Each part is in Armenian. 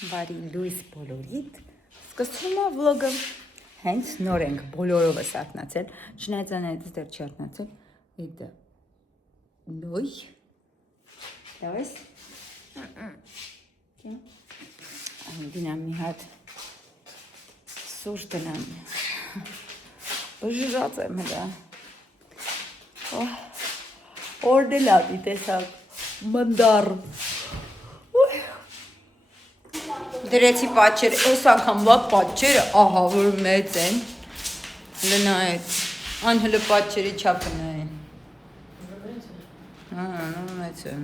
Բարի լույս բոլորիդ, սկսվում է վլոգը, հենց նոր ենք բոլորովս արթնացել, չնայած անայդս դեռ չի արթնացել, իդը նույ, դավես, դինամ մի հատ սուր տնամ, բժրած եմ հրա, օրդելատի տեսակ, մնդար, դրեցի պատճեր, այս անգամվա պատճերը ահա որ մեծ են, լնայեց, անհլը պատճերի չապը նային, մեծ են,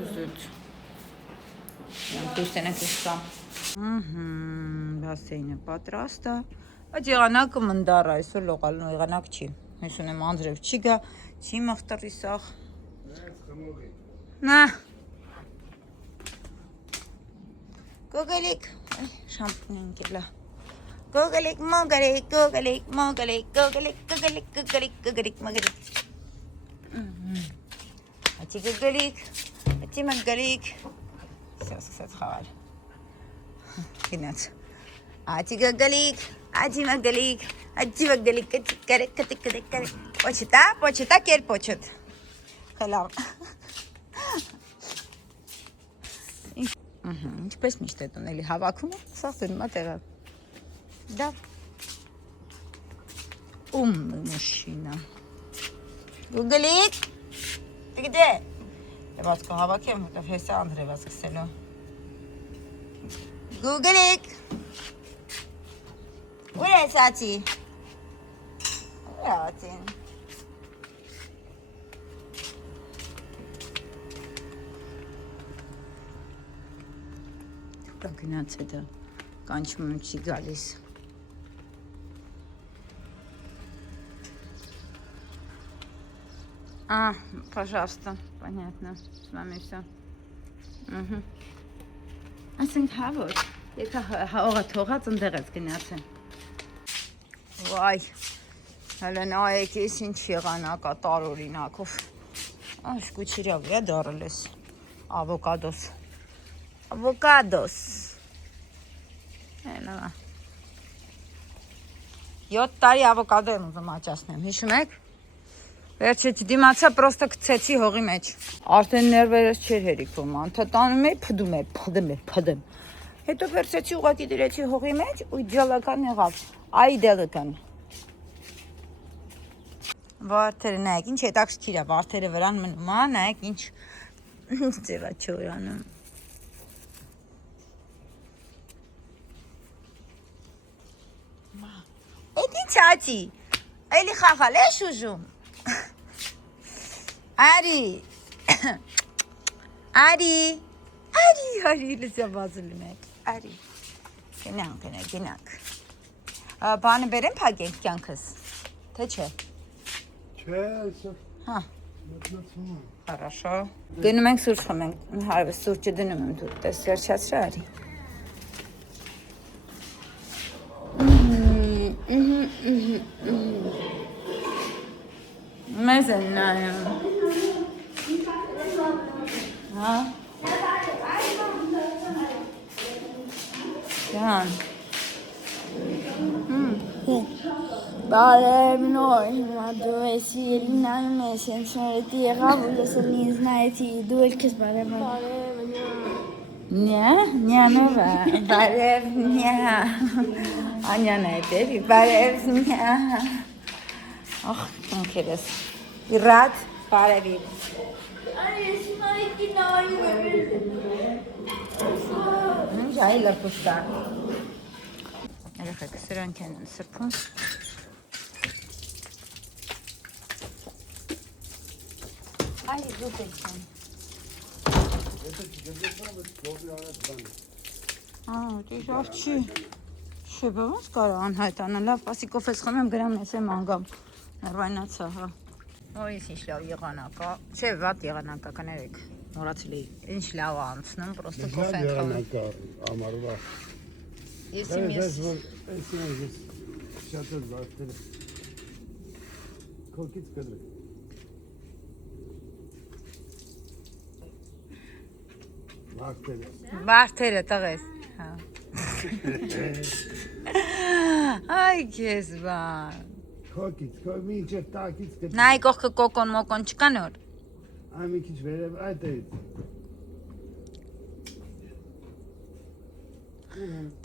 դուզուտ, դուզ տենեք ուսկամ, բասեյնը պատրաստ է, այդ եղանակը մնդար այսօր լողալնու եղանակ չի, ես ունեմ անձրև չի գա, չի մղտռի սաղ, նա, Գոգելիկ, շամպունին կելա, գոգելիկ, մոգելիկ, գոգելիկ, մոգելիկ, գոգելիկ, գոգելիկ, գոգելիկ, գոգելիկ, մոգելիկ, ատի գոգելիկ, ատի մոգելիկ, սկսեց խավալ, գնաց, ատի գոգելիկ, ատի մոգելիկ, ատի մոգելիկ, կտիկ, կտիկ, կտիկ, կտիկ, պոչետա, կեր պոչետ, խելավ, ինչպես միշտ է տոնել հավաքում է, սաղ դնում է տեղը, դա, մուշինա, գուգլիկ, տգդե, եված կո հավաքի եմ, հոտև հեսա անդրև ասկսելու, գուգլիկ, ուր ես ացի, ուր ացին, Գնաց հետը կանչում չի գալիս пожалуйста, понятно, с вами все ասենք հավոտ եկա հողը թողած ընդեղեց գնաց է վայ հələ նայեք ես ինչ եղանակա տարօրինակով աշկուչիրյա վրա դարել ես ավոկադոս Avocados. Έλα. 7 տարի ավոկադո եմ ուզում աճացնեմ, հիշում եք? Վերջը դիմացա պրոստը գցեցի հողի մեջ։ Արդեն ներվերս չէր հերիքում, անդտանում էի, փդում։ Հետո վերցեցի ուղղակի դրեցի հողի մեջ ու իդեալական եղավ, այդելական։ Վարդերը նայեք, ինչ հետաքրքիր է, վարդերը վրան մնում է, նայեք ինչ ձևա չորանում։ Էդ ինչ ացի, այլի խաղալ ես ուժում, արի, լսյավազում եք, արի, գնանք, բանը բերեմ պագենք կյանքս, թե չէ, հա, հարաշո, գնում ենք սուրճ խմենք, հարվես սուրճը դնում եմ դուր, տես վերջացրա արի, մեզ են նայում, հա, գան, բարև նոր, հիմա դու եսի էլի նայում ես, ենց նորետի եղավ ու ես էլ ինձ նայեցի, դու էլ կես բարև նյանովա, բարև նյա, անյան է դեպի, բարև նյա, ախ, կնքերս, իրատ, բարևի, ես նայքի նայում եմ, այ լրպուստա, երեխեք սրանք են սրպում, այ զուտ եք են, դիշավ չի, շեբը ոնց կարա անհայտանա, լավ պասիկով ես խմեմ գրամ նեսեմ անգամ, ներվայնացա, հա, այս ինչ լավ եղանակա, չէ վատ եղանակա, կներեք, մորացել էի, ինչ լավ անցնում, պրոստը կոֆ են խմում, եղանակա, ամարվա, ես իմ ես, շատ ես վարդերը, քոքից կդրեք, Վարդերը տղես։ Հա։ Այ քեզ բան։ Քոկից, մինչև տակից գտի։ Նայ կողքը կոկոն մոկոն չկա նոր։ Այ մի քիչ վերև այդ է։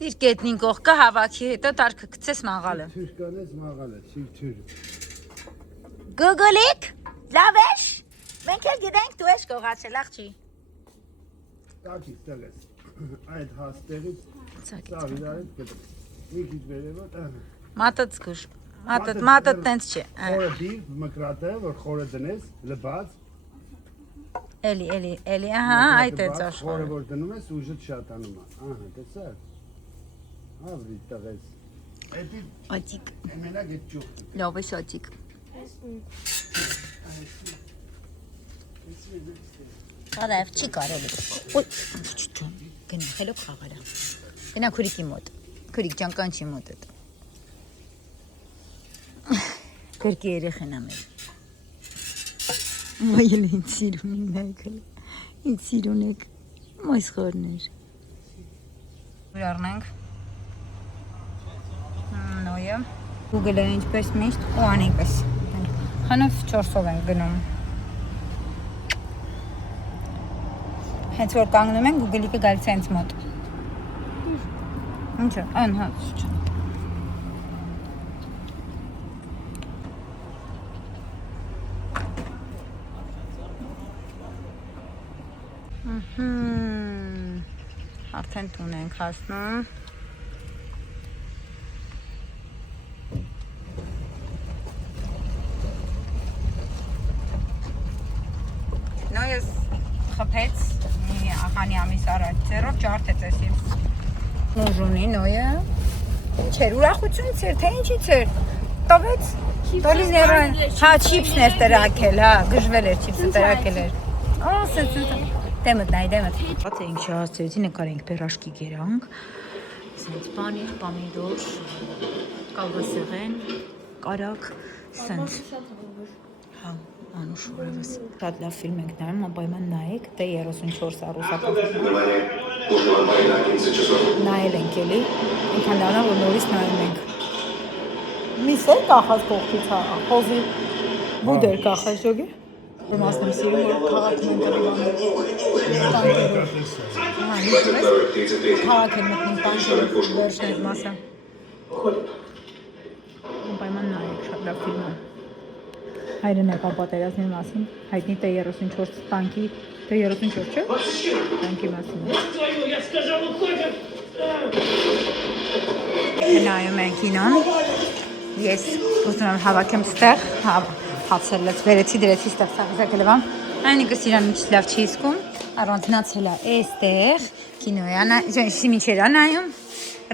Դիր կետնին կողքը հավաքի հետո տարկը գցես մաղալը։ Թուրքանես մաղալը, թյուր։ Գոգոլիկ, լավ ես։ Մենք էլ գիտենք դու ես կողացել աղջի։ Տակից տղես։ Այդ հաստեղից ծավիրարից գտի։ Մի քիչ վերև Մատը զգուշ։ Մատը տենց չէ։ Խորը դիվ, մկրատը, որ խորը դնես, լբած։ Էլի, ահա, այդ է ծաշ։ Խորը որ դնում ես, ուժը շատանում է։ Ահա, տեսա՞ր։ Ավրի տղես։ Էդի Ոտիկ։ մենակ այդ ճուղթը։ Լավ է սոտիկ։ Արավ չի կարելի։ Ոյ, գնա խելոք խաղարա։ Գնա քուրիկի մոտ։ Քուրիկ ջան կանչի մոտ է։ Կրկի երեխան ամեն։ Մայել ինձ սիրունին նայքել։ Ինձ սիրունեք։ Մայս խորներ։ Ուր առնենք։ Նոյը։ Google-ը ինչպես միշտ ու անիկպես։ Խանով 4-ով ենք գնում։ Հենց որ կանգնում են Google-իկը գալիս է հենց մոտ։ Ինչը, անհա, չէ։ Արդեն տուն ենք հասնում։ Նոյս խփեց մի աղանի ամիս առաջ ձեռով ջարդեց ես ես ուժունի նոյը չէր ուրախություն ծեր թե ինչից էր տվեց տոլի ներան հա չիպսներ տրակել հա գժվել էր չիպսը տրակել էր դեմդ բաց էինք շահացրեցի նկար էինք պերաշկի գերանք սենց պանիր, պամիդոր կալվասեղեն, կարակ սենց հա Անուշ որևս շատ լավ ֆիլմ ենք նայում, անպայման նայեք, դե 34 ռուսական ֆիլմ նայել ենք էլի, ինքան դառնա, որ նորից նայում ենք միս էր կախած կողքից խոզի բուդ էր կախած ժոգի որ մասնում սիրում, որ քաղաքում են տղի քաղաք են մտնում տանքերով վերջն այդ մասը անպայման նայեք, շատ լավ ֆիլմ է Հայրն է պատերազմի մասին, հայտնի T-34 տանկի, T-34 չէ? Տանկի մասին է։ Նայում ենք կինոն, ես ուզում եմ հավաքեմ ստեղ, հացել վերեցի դրեցի ստեղ սաղզակելվամ, այնիկս իրան միչ լավ չի իսկում, առանձնացել է էստեղ, կինոյա, մինչեր նայում,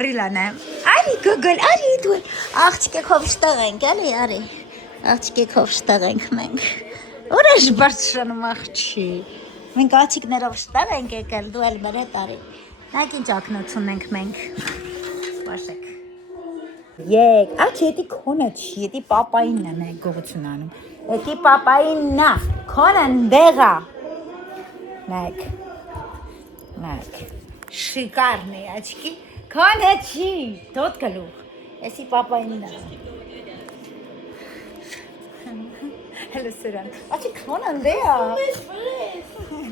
ռիլա նայում, արի գոգլ, արի դու, աղջկեքով շտեղ ենք, արի Աղջկեքով շտեղ ենք մենք, որ է ժբարձրանում աղջի, մենք աղջիկներով շտեղ ենք եկել, դու էլ մեր հետ արի, նայք ինչ ակնոց ունենք մենք, սպաշեք, եկ, աղջ եդի կոնը չի, եդի պապայինն է նայք գողություն անում, եդի պապայինն է, կոնն դեղա, նայք, շիկարն է աղջկի, կոնը չի, դոտ գլուղ, եսի պապայինն է, Լսրան, աչի քոն անդե է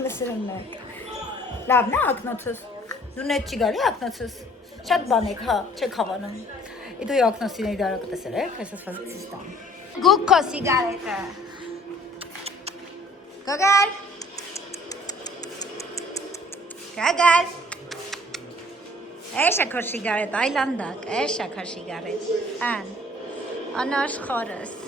Լսրան նայք Լավ նա ակնոցս, դու նետ չի գալի ակնոցս Շատ բան եք, հա, չեք հավանում Դու ակնոցին էի դարակը տեսել եք, ես ասված կսիստան Գուկ քո սիգարետը Գոգալ Գոգալ Էշա քո սիգարետ, այլանդակ, էշա քո սիգարետ Ան, անաշ խորս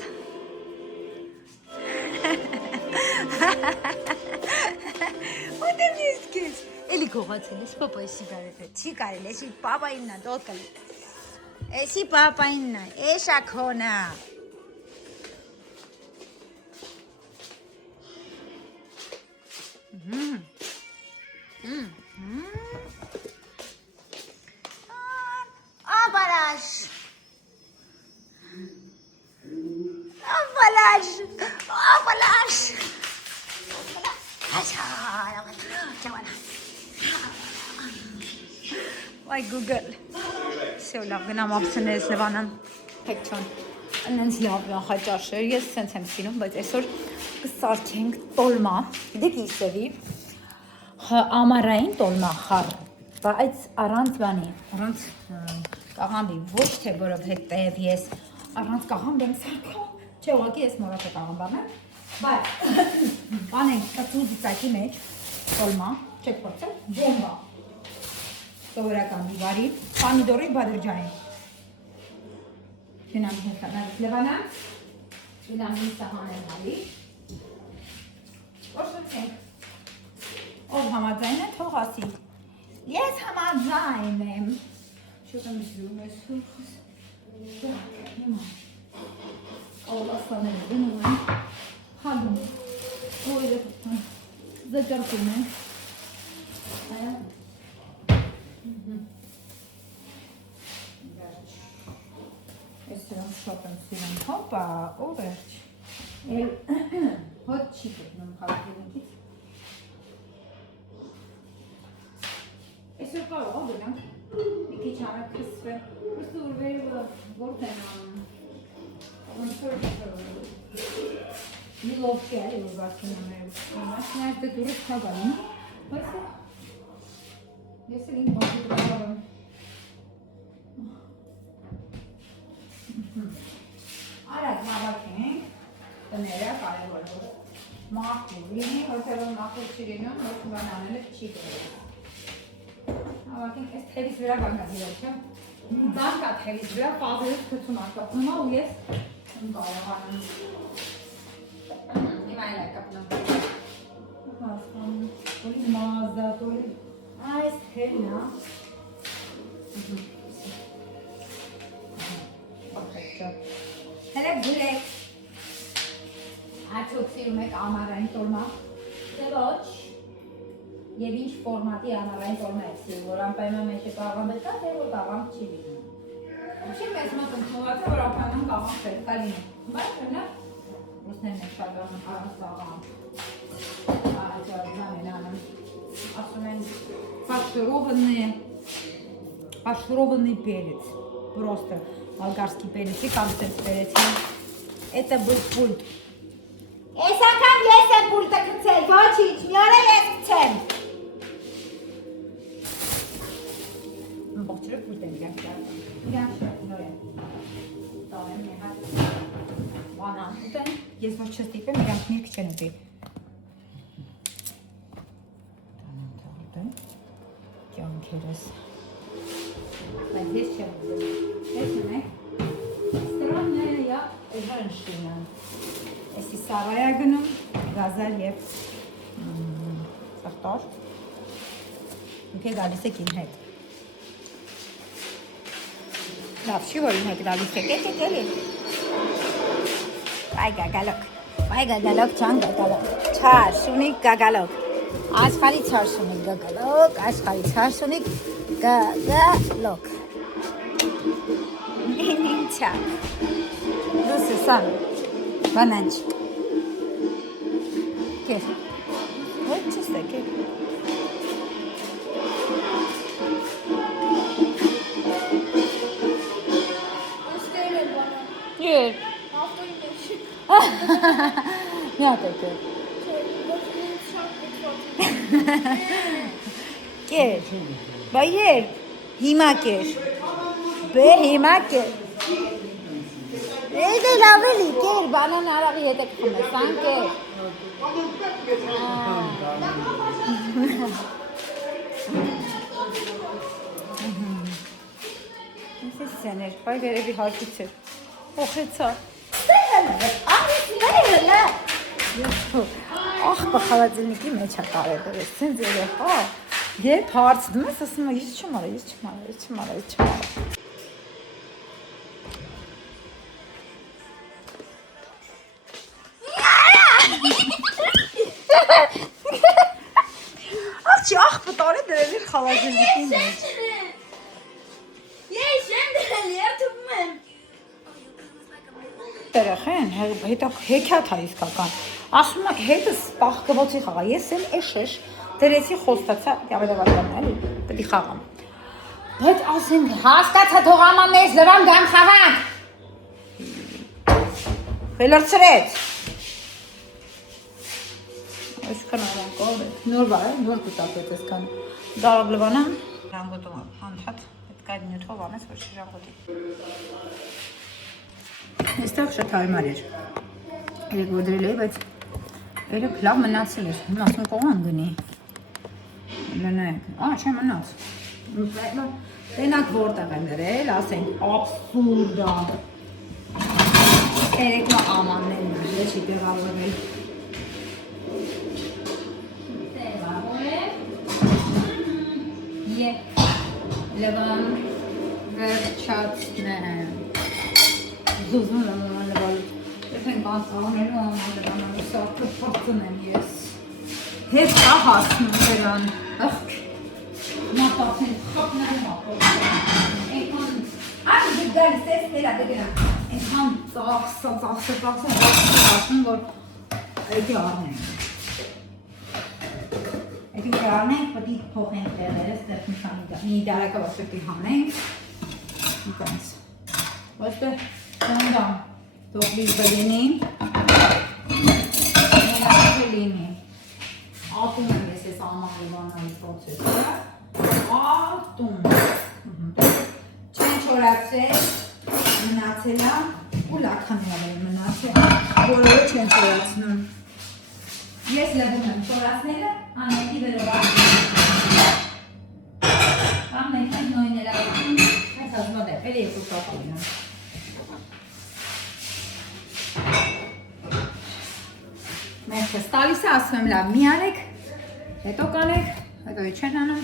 What am I saying? Էլի գողացել ես պապայի սիգարետը, չի կարել, էսի պապայինն է, դոտ կլի Էսի պապայինն է, էշա քոնա Աբալաշ Աբալաշ Ay Google. Всё, լավ, գնամ ապցնես Լևանան։ Փեքչոն։ Անենց լավ նախաճաշ է։ Ես սենց եմ սիրում, բայց այսօր կսարքենք տոլմա։ Գիտեք ինչ ծավի։ Ամառային տոլմա խառ։ Բայց առանց բանի, առանց կաղամբի, ոչ թե որովհետև ես առանց կաղամբ եմ սարքա։ Չէ, ուղղակի ես մոռացա կաղամբարն եմ։ Բայց բանենք կծուծիկի մեջ տոլմա, չեք փորձել, բոմբա։ Սովորական բիվարի, պամիդորի բադրջանի։ Գնամ հեսանալից Լևանա, գնամ հին սահանեն հալի։ Ոչնցենք, ով համաձայն է թող ասի։ Ես համաձայն եմ։ Շոտ եմ զրում ես հուխս։ Հիմա, ովասաները գնում են, հագում, ովերը զգրկում են։ Այա։ Ես սրան շոտ եմ սիրում, հոպա, ու վերջ, հոտ չի գտնում խաղաղինքից, այսօր կարող ով գնանք, մի քիչ արագ կսվե, պրստը ուրվերը որդ են մի լովկի է, որ բացնում եմ, մասն այս դե դուրս կագանում, բայց ես էլ ինք բացի դրավարում, Արագ հավաքենք, տները կարևոր որ մաքուր լինի, հորդելով մաքուր չի լինում, ոչ բան անելը չի գրել։ Հավաքենք, այս թևից վրա բանկազիրել չեմ, դանկա թևից վրա պազերից կծում արկապնում ու ես եմ կարողանում։ Հիմա էլ է կպնում։ Հասկանում, որի մազատ, որի այս թևն է։ Հələ գուրեք, արդյոք սիրում եք ամառային տոլմա, թե ոչ, և ինչ ֆորմատի ամառային տոլմա եք սիրում, որ անպայման մեջ է կաղամբ է կա, թե որ կաղամբ չի լինում։ Չի մեզ մոտ ընդնոված է, որ անպայման կաղամբ պետք է լինում, բայց հնա ռուսներն են շատ գազում առանց կաղամբ, այջարդան են անում, ասում են фаршированный перец, просто Болгарский перец, и концерт перец. Это был пульт. Ես անգամ ես եմ պուլտը գցել, ոչինչ, մի օր է ես գցեմ։ Բողջերը պուլտ եմ իրանք շատ նոր եմ։ Տալեմ մի հատ բանան ուտեն, ես ոչ չստիպեմ, իրանք մի քիչ են ուտի։ Տանեմ թող ուտեն, կյանքերս։ Բայց ես չեմ ուտում, ես ունեք։ Странная я женщина. Если Սարայա գնում, գազալ և սրտոր, ինքը գալիս եք իմ հետ։ Լավ չի, որ իմ հետ գալիս եք, եք էլի։ Բայ գագալոք, չան գագալոք, չար շունիկ գագալոք, աշխարի չար շունիկ գագալոք, աշխարի չար շունիկ գագալոք։ Ինչա, դուսը սան, բանանչիկ, կեր, ոչ չստե, կեր։ Եր, մի հատ է կեր, կեր, բա եր, հիմա կեր, բե հիմա կեր, Էդ էլ ավելի կեր, բանան արավի հետ եք խում ես, ան կեր։ Ինչ ես սեներ, բայ վերևի հարկից էր, հոխեցա։ Ախ, բխալածինիկի մեջ է կարևոր ես, սենց երեխա, երբ հարցնում ես, ասում ես չմարա։ Աղջի աղբտարի դրելի խալազելիքի մեջ։ Ես եմ դրելի, ատում եմ։ Տերախեն, հեքյատ հա իսկական։ Ասում է հետս պաղկվոցի խաղա, ես եմ էշեշ, դրեցի խոստացա, յավելավատյանն էլի, դրի խաղամ։ Բայց ասենք հասկացա թող ամանես լրամ գամ խավանք։ Խելրցրեց։ Այսքան արանք ով նոր վար է, նոր կուտապեց այսքան։ Դարավ լվանա։ Ժանգոտում անդհատ, պետք է այդ նյութով անես, որ չժանգոտի։ Այստեղ շատ հարմար էր։ Երեք ոդրել էի, բայց երեք լավ մնացել էր։ Հիմա ասում կողան գնի։ Լնայք, չէ մնաց։ Տենակ որտեղ եմ դրել, ասենք, աբսուրդա։ Երեկվա ամաններն է, չի տեղավորվել։ Լվան վերջացնեմ։ Զուզում լվան լվալուց։ Ես ենք անցաղանելու աման լվանալու սարքը պարծնեմ ես։ Հետ կա հասնում դրան։ Ախք։ Մատացին խապներում ապով։ Էնքան անջի գալիս ես ներա դգրան։ Էնքան ծաղսը հասնում, որ այդի առնենք։ Այդի առնենք, պտի փոխենք տեղերը, ստեղ մի դարակը վասպետի հանենք։ Իկանց։ Ոստեղ սանդամ, տոպլիս բլինի, մենացը լինի։ Ատում եմ ես ես աման լվանալի պրոցեսը, ատում։ Չեն չորացել, մնացել է, ու լաքանյալ է մնացել, որորը չեն չորացնում։ Ես լվում եմ չորացնելը, անետի վերոբար։ Կամ նեքենք նոյնել աղություն, այս ազմադեպ, էլ երկու կապին եմ։ Մերքս տալիս է, ասում եմ լավ, մի անեք, հետո կանեք, հետո չեն անում,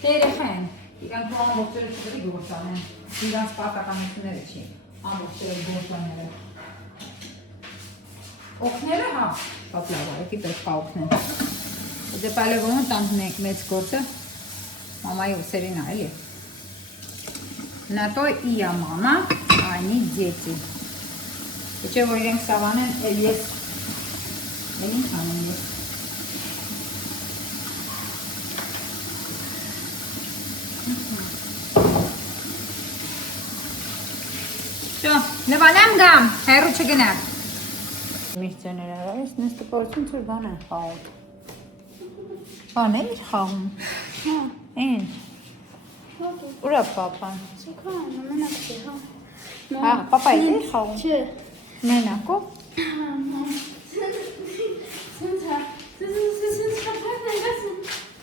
դե երեխա են, իրանք ու ամբողջերը չպետի գործանեն, իրանք պարտականությունները չի, ամբողջերը գործանները։ Օգները, հա, պատ լավ, եկի պետք է օգնեն։ Դե պալևոն տանք մեծ գործը, մամայի ուսերին է, էլի։ На то и я мама, а они дети. Չէ որ իրենք սավանեն, էլ ես Էլին խանում ես։ Շո, լվանամ գամ, հեռու չգնակ։ Միշտներ արարես, նես տպորություն ծուր բան է խաղում։ Բան է իր խաղում։ Են։ Ուրա պապան։ Սուքան, մենակ չէ, հա։ Հա, պապա է իր խաղում։ Չէ։ Մենակով։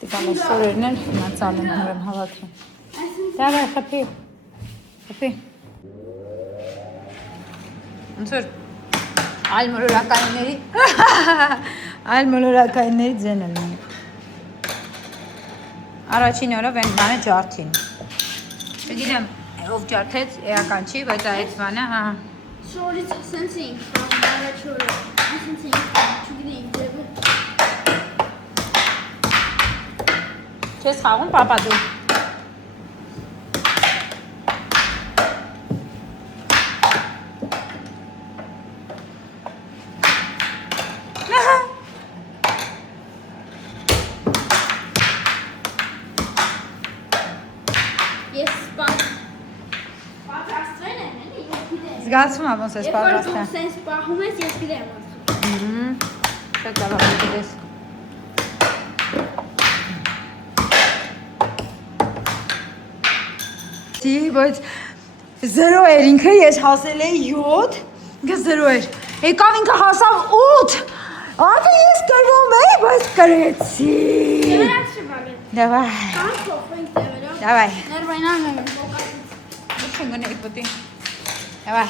Տիկան սորերն են մնացալ են հորեմ հավաքի։ Դավայ, խպի, խպի։ Ոնց որ այլ մոլորակայինների ձեն են ունի։ Առաջին օրով են բանը ջարդին։ Չգիտեմ, ով ջարդեց, էական չի, բայց այդ բանը, հա։ Շորից սենց էինք խաղում, առաջ օրը, սենց էինք խաղում, չգիտեինք ձևը։ Չես խաղում, պապա դու։ Ես պատրաստվել եմ, էլի, ես գիտեմ։ Զգացվում է ոնց ես պատրաստ Երբ որ դու եմ։ սենց պահում ես, ես գիտեմ ոնց։ Շատ լավ է գիտես։ Բայց 0 էր ինքը, ես հասել էի 7, ինքը 0 էր։ Եկավ ինքը հասավ 8։ Անդը ես կրվում էի, բայց կրեցի։ Դերած շվալետ։ Դավայ։ Կան փոխվենք դերերով։ Դավայ։ Ներվայնան եմ փոխած։ Ինչ գնի պտի։ Դավայ։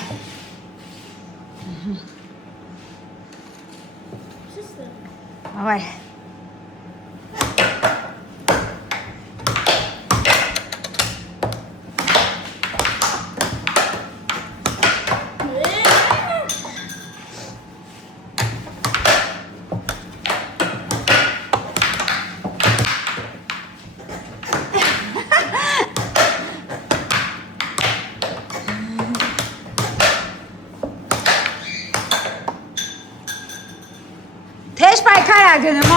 Շուստը։ Դավայ։ Թեժ պայքար է գնում,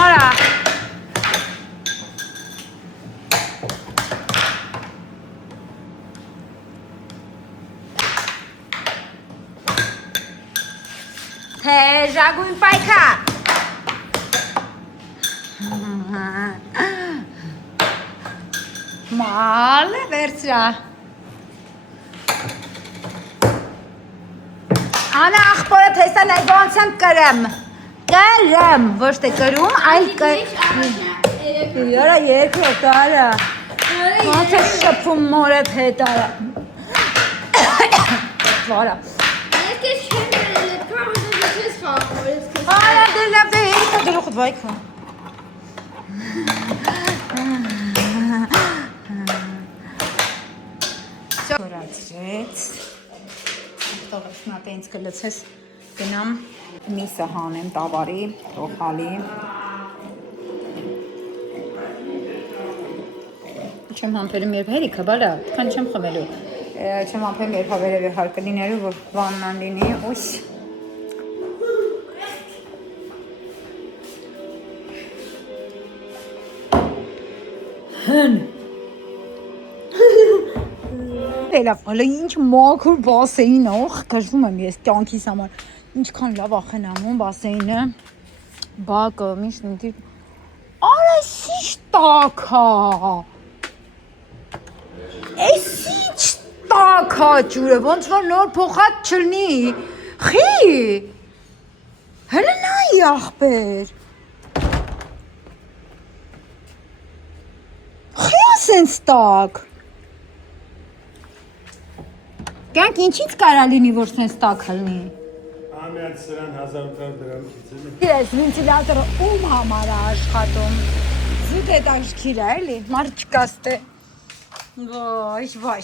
Էժագույն պայքար։ Մալը վերցրա։ Անա աղբորը տեսան այդ ոնց եմ կրեմ։ Կրեմ, ոչ թե կրում, այլ Իրա երկրորդ արա։ Ոնց է շփում մորդ հետ արա։ Վարա։ Ես քեզ չեմ գրել, կարող ես քեզ խաղալ, ես քեզ։ Արա դե լավ է, ինքն դրոխ վայքո։ Սորացրեց։ Տողս նա տենց կլցես գնամ միսը հանեմ տավարի, ռոխալի։ Չեմ համբերում երբ հերիքը, բալա, քան չեմ խմելու։ Չեմ համբերում երբ հավերևի հարկը լինելու, որ վաննան լինի, ույս։ Հն։ Լավ, հələ ինչ մաքուր բասեին ախ, գժվում եմ ես կյանքիս համար։ Ինչքան լավ ախենամում բասեինը։ Բակը միշտ ինձ Արա ինչ տակա։ Էս ինչ տակա ջուրը, ոնց որ նոր փոխած չլնի։ Խի։ Հələ նայ ախպեր։ Խի ասենց տակ։ Կյանք ինչից կարա լինի, որ սենց տակ հլնի։ Ամիած սրան 1800 դրամ քիծել։ Ես վենտիլատորը ում համար է աշխատում։ Զուտ է տաշքիր է, էլի, մարդ չկաստե։ Վայ, վայ։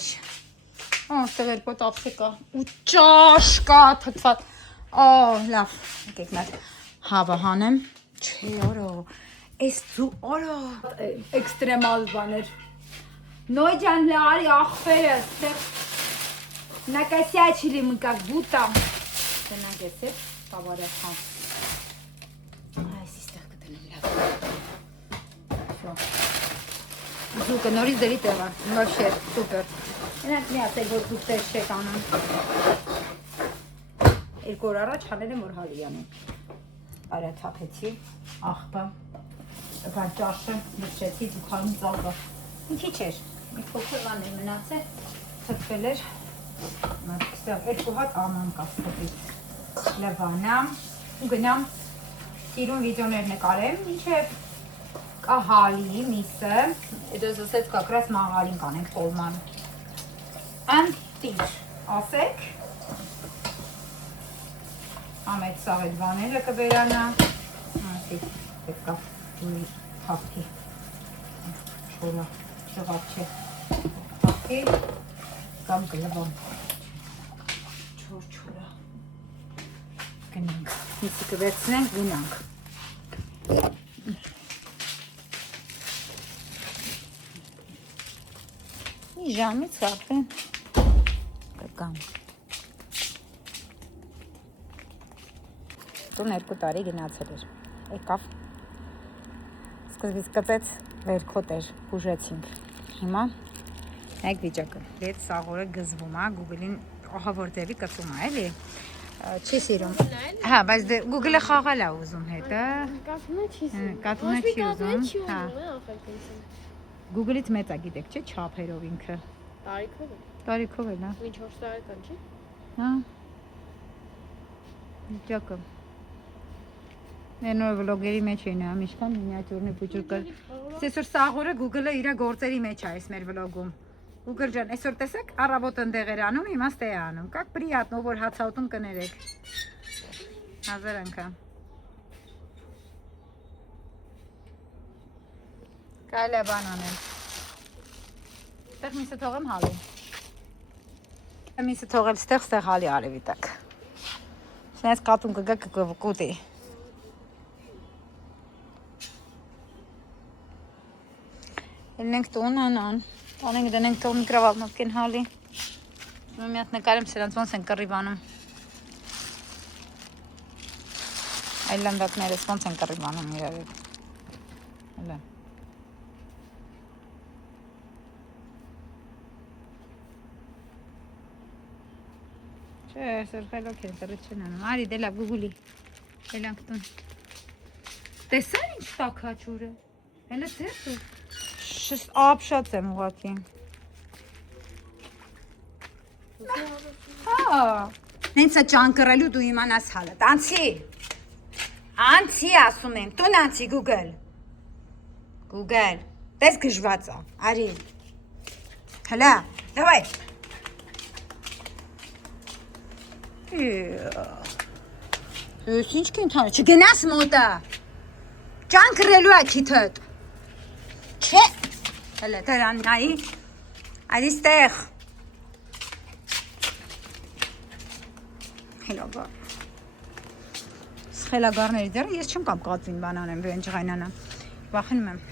Ստեղ երկու տապսը կա, ու ճաշ կա, թթված։ Լավ, եկեք մեր հավը հանեմ։ Չէ, օրո, ես ձու, օրո։ Էքստրեմալ բաներ։ Նոյ ջան, լարի ախպերը, ստեղ накосячили мы как будто. Это нагасет, поворотно. Здесь так это не Все. Звука, норис дарит его. Вообще супер. Ինձ միացեք որ դուք տես չեք անում։ Երկու օր առաջ հանել եմ որ հալիանի։ Արա թափեցի աղբը, բան ճաշը, լրջեցի դուքանում ծալկը։ Ինչի չէր, մի փոքր բան էր մնացել, թփվել էր։ Այստեղ երկու հատ աման կա ստոպից։ Լվանամ ու գնամ սիրուն վիդեոներ նկարեմ, մինչև կա հալի միսը, հետո զսեց կակրած մաղալին կանենք տոլման։ Անտիր, ասեք, ամետ սաղ էդ վանելը կվերանա, ասիկ, պետքա ջուրի թապքի, չոլա, չղապ չէ, թապքի, կամ կլվամ, չոր չոլա, գնանք, միսի կվերցնենք, գնանք, մի ժամից հապեն, կգամ, տուն 2 տարի գնացել էր, եկավ, սկզբից կծեց վերքոտ էր, բուժեցինք, հիմա նայք վիճակը, հետ սաղորը գզվում է, Google-ին ահավոր ձևի կծում է, էլի, չի սիրում, հա, բայց Google-ը խաղալ է ուզում հետը, կատունը չի ուզում, հա, Google-ից մեծ է գիտեք, չէ, չափերով ինքը, տարիքով էլ, հա, Ինչ 4 տարեկան չի, հա, վիճակը, Նոր վլոգերի մեջ էին ամ, իշքան մինիատյուրնի պուջուր կր, այսօր սաղորը Google-ը իրա գործերի մեջ է այս մեր վլոգում, Google ջան, այսօր տեսեք, առավոտ ընդեղ էր անում, իմաստ է անում, կակ պրիատնո, որ հացաուտում կներեք, հազարանքա, կայլ է բան անել, ստեղ միսը թողեմ հալի, միսը թողել ստեղ հալի արևի տակ, շնայց կատուն կգա կկուտի, Ելնենք տուն անան, տանենք դնենք տող միկրավալնով կեն հալի, մի հատ նկարեմ սրանց ոնց են կռիվանում, այլանդակներս ոնց են կռիվանում իրար հետ, հելա, չէ, սրխելոք են, կռիվ չեն անում, արի դե լավ գուգուլի, Երանք տուն։ Տեսա՞ր ինչ տաք աջուրը։ Հələ դեռ դու։ Ապշած եմ ուղղակի։ Հա։ Նենց է ճանկռելու դու իմանաս հալը։ Անցի։ Անցի ասում եմ, տուն անցի Google։ Google։ Տես գժված է։ Արի։ Հələ, давай։ Ես ինչ կենթանը, չգնաս մոտը, ճանկրելու է քիթըտ, չէ, հələ դրան նայի, արի ստեղ, հելագար, սխելագարների դերը ես չեմ կամ կատվին բանան եմ, վեն ջղայնանա, վախենում եմ,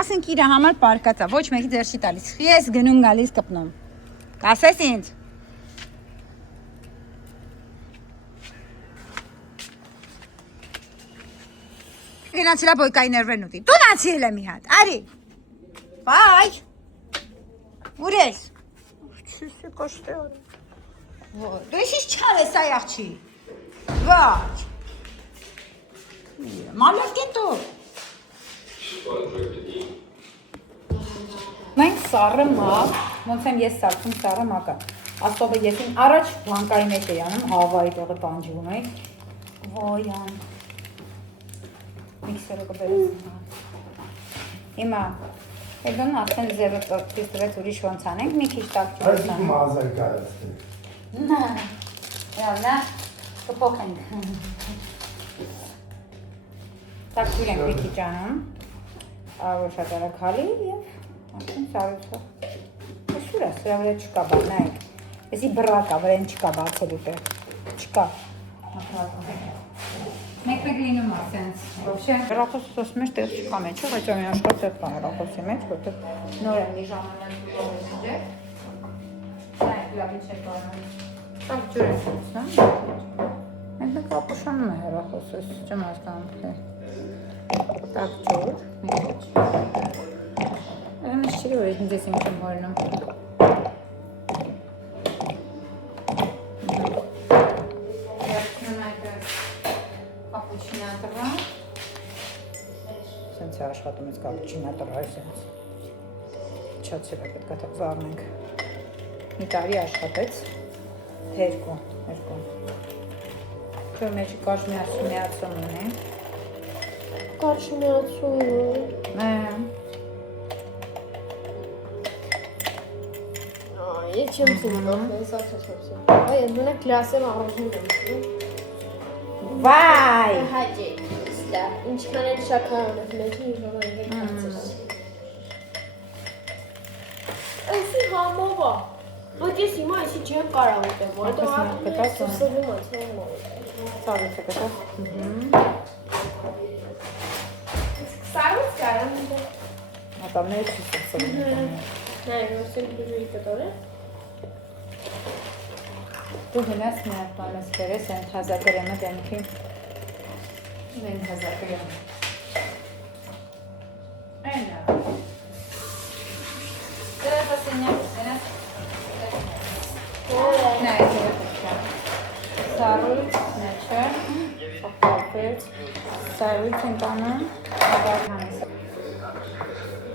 ասենք իրա համար պարկած է, ոչ մեկի ձեր չի տալիս, ես գնում գալիս կպնում, կասես ինձ, գնացիլա բոյկայի ներվեն ուտի, տուն անցիել եմ մի հատ, արի, բայ, ուր ես, չիսի կոշտե արի, դու ես ինչ չար ես այ աղջի, վայ, մալավ կենտոր, Մենք սառը մակ, ոնց եմ ես սարքում սառը մակը, աստովը եսին առաջ բանկայի մեջ էի անում, հավայի տեղը տանջվում էի, ոյան, միքսերը կբերես, հիմա, էլոն ասեն ձևը տիստվեց ուրիշ ոնց անենք, մի քիչ տակ չվեց անենք, Այս մազար կարացնի, նա, կպոք ենք, տակ չուր ենք մի քիչ անում, որ շատ արագ հալի և Աշեն սարուցը, ես ուր է, սրա վրա չկա բան, նայք, եսի բռակ է, վրեն չկա բացելու տեղ, չկա, մեկ-մեկ լինում ասենց, ոբշե, հեռախոսը սոս մեջ տեղ չկա մեջ, բայց ամեն աշխատ տեղ կա հեռախոսի մեջ, որտեղ նոր եմ մի ժամանակ ուղղել, նայք լավի չէ կարում, տակ ջուր է սոցնա, մեկ-մեկ ապուշանում է հեռախոսս, չեմ հասկանում, տակ ջուր, մի քիչ, Ես չիրի որ ես ինձ եմ չեմ հորնում Երդնում այդպես կապուչինատռա Սենց է աշխատում ես կապուչինատռա սենց Չացել է պետք է վարնենք Մի տարի աշխատեց Երկու Քոր մեջ կարշ միացում ունի Կարշ միացում Ես չեմ ծնվում, ես ախսացում Այս մենակ կլաս եմ առողջում եմ Վայ Հաճի, ստա, ինչքան էլ շաքարան եմ մեջի իժոն եմ կարծես Այսի համովա, ոտ ես հիմա այսի չեմ կարավ ուտեմ, որտեղ սուսվում է, Սարուցը կտավ Սարուց կարամ ուտեմ Մատամները չի սուսվում Նայ, նոսել բուժուի կտոր է Դու գնաս մի հատ բան ես բերես, այն հազակրեմը դեմքի Այն հազակրեմը Այն է Դրա պասենյակ գնաս Նայ, դրա պասյա Սարույց, նեչը, պապապեց Սարույց ենք անում, ագար հանես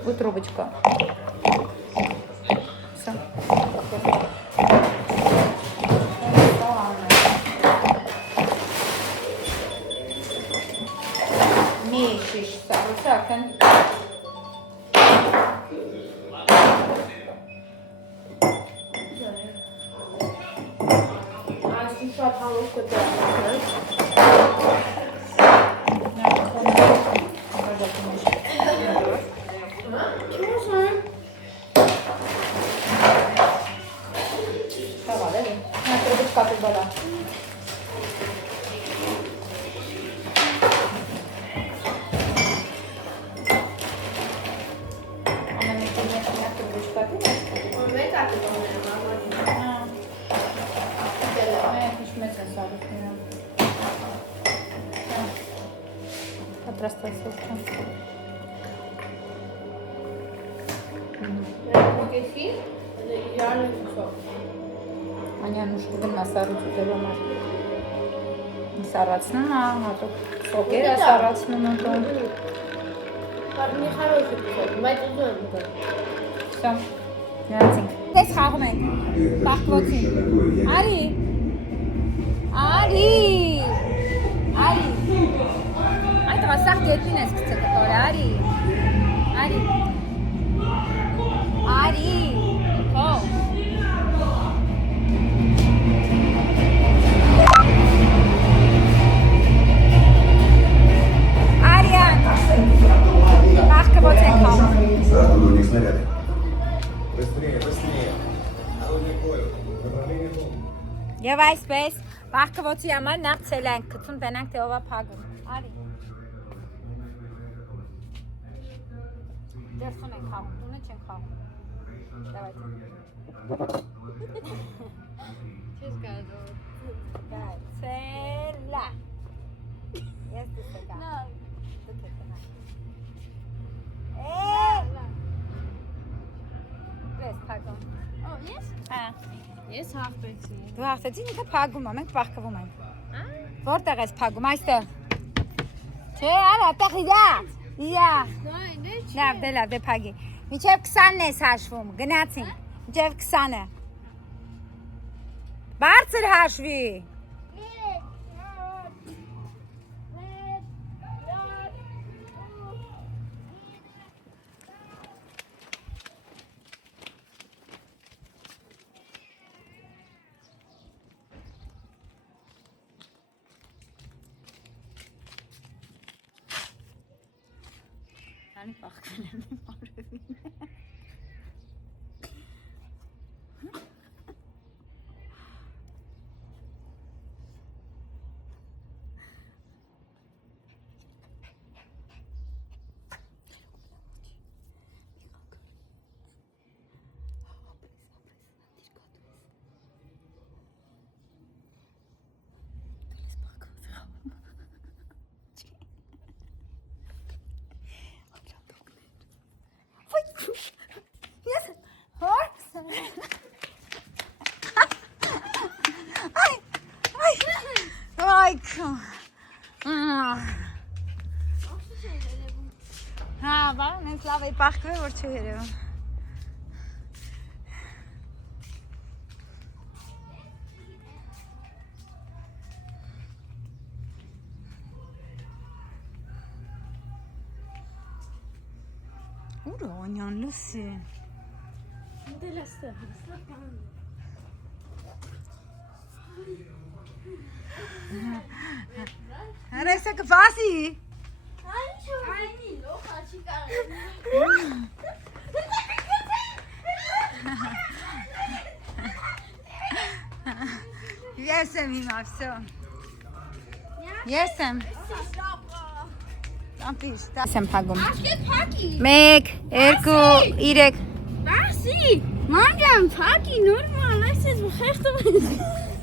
ու տրուբիչկա Սա Մի շիշ սարուցը արդեն Այսի շատ համով կտոր Անյանուշ կգնա սառույցի համար։ Սառացնում է, հատուկ սոկեր է սառացնում ատում։ Մի խարոս է պիսատ, բայց ուզում եմ ուտել։ Всё, նայեցինք։ Դες խաղում ենք, բախկվոցին։ Արի։ Արի։ Արի։ Այդ վասախ գետին ես գցը կտորը, արի։ Արի։ Արի։ Հո։ Արիան։ Բախկվոց ենք խաղում։ Сразу у них снаряды. Быстрее, быстрее. Орудие к бою. Направление холм. Եվ այսպես բախկվոցի համար նախ ցել ենք գցում, տենանք թե ով է փագում։ Արի։ Դերսում ենք խաղում, տունը չենք խաղում։ Давайте։ Չես գազով։ Ցելա։ Ես դու ցելա։ Նա, Դու ցելա։ Ես փագում։ օ, ես։ Հա։ Ես հաղթեցի։ Դու հաղթեցին, ինքը փագում է, մենք բախկվում ենք։ Որտեղ ես փագում, այստեղ։ Չէ, արա, տեղ իրա։ Իրա։ Նայ, Լավ, դե փագի։ Մինչև 20-ն ես հաշվում, գնացինք։ Մինչև 20-ը։ Բարձր հաշվի։ Անի բախկվել եմ իմ արևին։ Yes. Horse. Ay. Ay. Ay. Ha, var mı? Slava ipakve var çeviriyor. Ura, onyanlısı. Դելասը։ Arası kafası. Այնի լոխա չի կարող։ Yesem imafso. Yesem. Ամպիր, դասեմ փագում։ Աշկետ փակի։ 1, 2, 3 Բասի։ Մանգամ փակի նորմալ, այսպես խեղդում ես։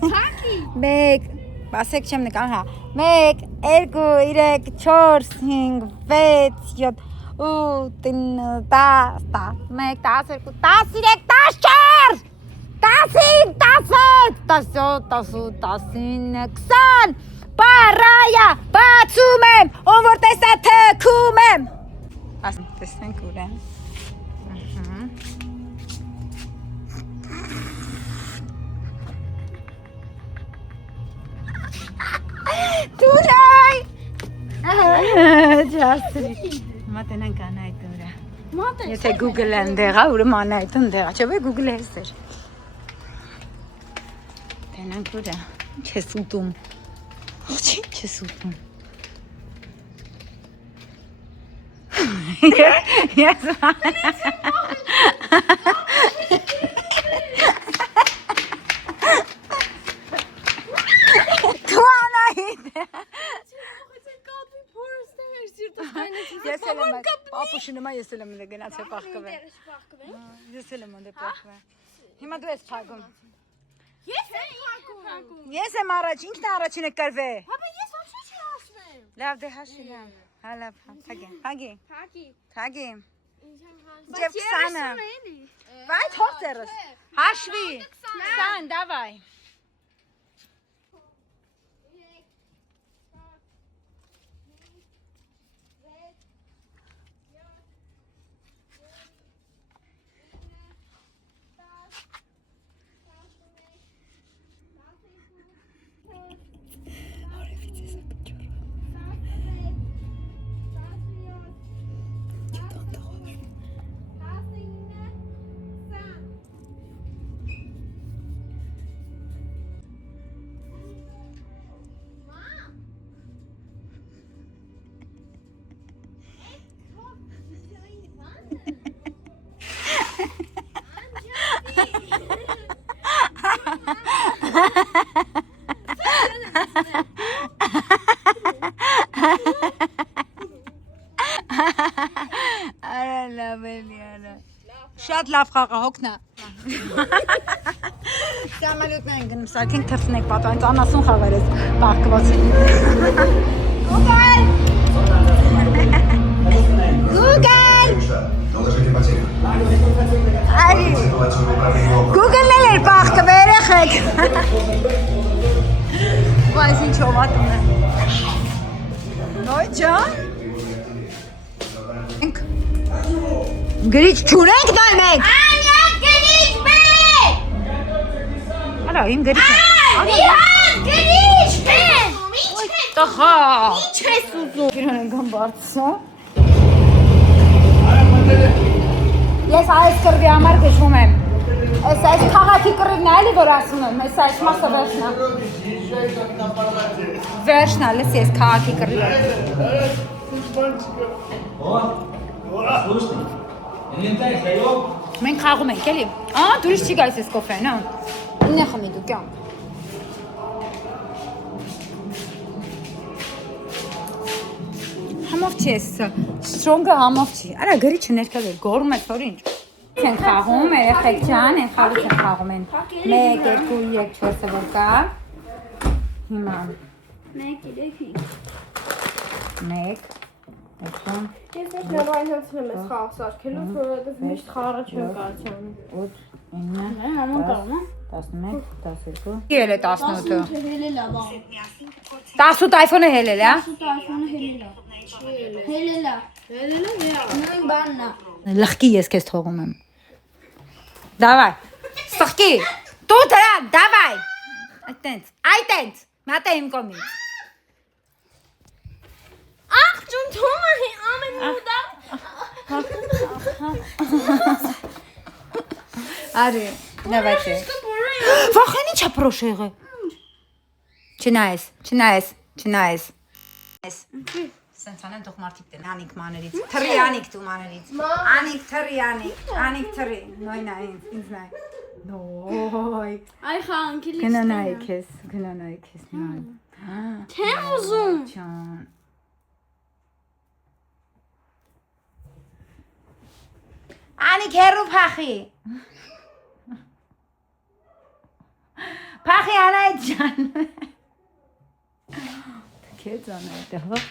Փակի։ 1, բասեք չեմ նկար, հա։ 1, 2, 3, 4, 5, 6, 7, 8, 9, 10, 11, 12, 13, 14, 15, 16, 17, 18, 19, 20 Պարայա, բացում եմ, ով որ տեսա թքում եմ։ Ասեն, տեսնենք ուր են։ Դուրայ։ Ջաստրի։ Մատենանք անայտ ուրա։ Մատը։ Եթե Google են դեղա, ուրը մանայտ են դեղա, չէ բե Google հեսեր։ Տենանք ուրա, չես ուտում։ Չես ուտում։ Ես Դու անայիտ։ Ես էլ եմ ապուշի նմա ես էլ եմ գնաց է պախկվե։ Ես էլ եմ դե պախկվե։ Հիմա դու ես փագում։ Ես եմ փակում։ Ես եմ առաջ, ինքն է առաջինը կրվե։ Հապա ես ոչ չի հասնեմ։ Լավ դե հաշիլեմ։ Հալա փագի։ Փագի։ Փակի։ Թագի։ Ջև 20-ը։ Վայ թողերս։ Հաշվի։ 20, давай։ Արա լավ էլի արա։ Շատ լավ խաղա հոգնա։ Սամալյոտներ են գնում, սարքենք թրցնենք պատանից, անասուն խաղեր ես պահկված են։ Google! Доложите потерю. Արի, Ситуацию в управлении округа. Google-նել էր պահկը, վերեխեք։ Բայց ինչ հովատում է։ Նոյ ջան։ Գրիչ չունենք նոյ մենք։ Անյա գրիչ բերեք։ Արա, իմ գրիչ է։ Իհան գրիչ բեր։ Տխա։ Ինչ ես ուզում։ Իրան ենգամ բարձա։ Ես այս կրվի համար գժվում եմ։ Այս քաղաքի կրիվն է էլի, որ ասում եմ, այս մասը վերջնա։ Վերջնա, լես ես քաղաքի կրվի։ Մենք խաղում ենք, էլի։ Դուրիշ չի գայս ես կոֆեն, ինն է խմի դուք, Համով չի ես, ստրոնգը համով չի։ Արա գրիչը ներքև է, գորում է, թոր ինչ։ Են խաղում, երեխեք ջան, են խաղից են խաղում են։ 1, 2, 3, 4-ը որ կա։ Հիմա։ 1, 2, Ես ներքև այն հացնում ես խաղ սարքելուց, որովհետև միշտ խաղը չեմ կարծանում։ 8, 9, 10, 11, 12։ Եել է 18-ը։ Հելել է, բաղ։ 18 iPhone-ը հելել է, հա։ iPhone-ը հելել է։ Հելել է։ Հելել է, նույն բանն է։ Լղկի ես քեզ թողում եմ։ Դավայ։ Սղկի։ Դու դրան, դավայ։ Այտենց։ Մատա իմ կոմից։ Աղջուն թոմա հի ամեն մուդա։ Արի, նավաչե։ Վախեն ինչա պրոշեղը։ Չնայես։ Սենց անեն դուք մարդիկ տեն, անիք մաներից, թրի անիք դու մաներից, անիք թրի, նոյնա ինձ նայ, նոյ, Այ խանքի լիստ։ գնանայի քեզ, նոյ, Չեմ ուզում։ ճան, անիք հերու փախի անայ ճան, քեզ անայ դհո,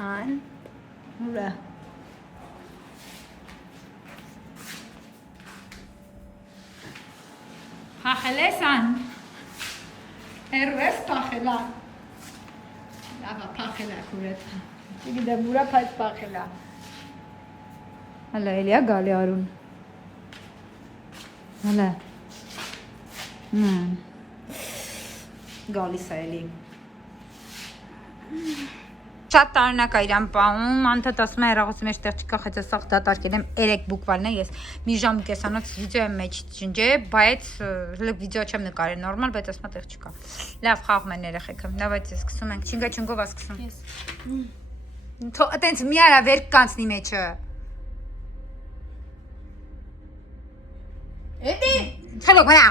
An, ուրա Փախել ես ան Հերու ես փախելա Լավա փախելա քուրետ Չգիտեմ ուրա փայց փախելա Հալա էլիա գալի արուն Հալա Գալիս է էլի Շատ տարօրինակ է իրան պահում, անդադ ասում է հեռախոսի մեջ տեղ չկա, խեցը սաղ դատարկել եմ 3 բուկվալն է, ես մի ժամ ու կեսանոց վիդեո եմ մեջ ջնջե, բայց վիդեո չեմ նկարել նորմալ, բայց ասма տեղ չկա։ Լավ խաղում են երեխեքը, լավ այդ սկսում ենք, չինգա չունգով ա սկսում։ Այտենց մի արա վեր կանցնի մեջը։ Էդի։ Չելոք մնա,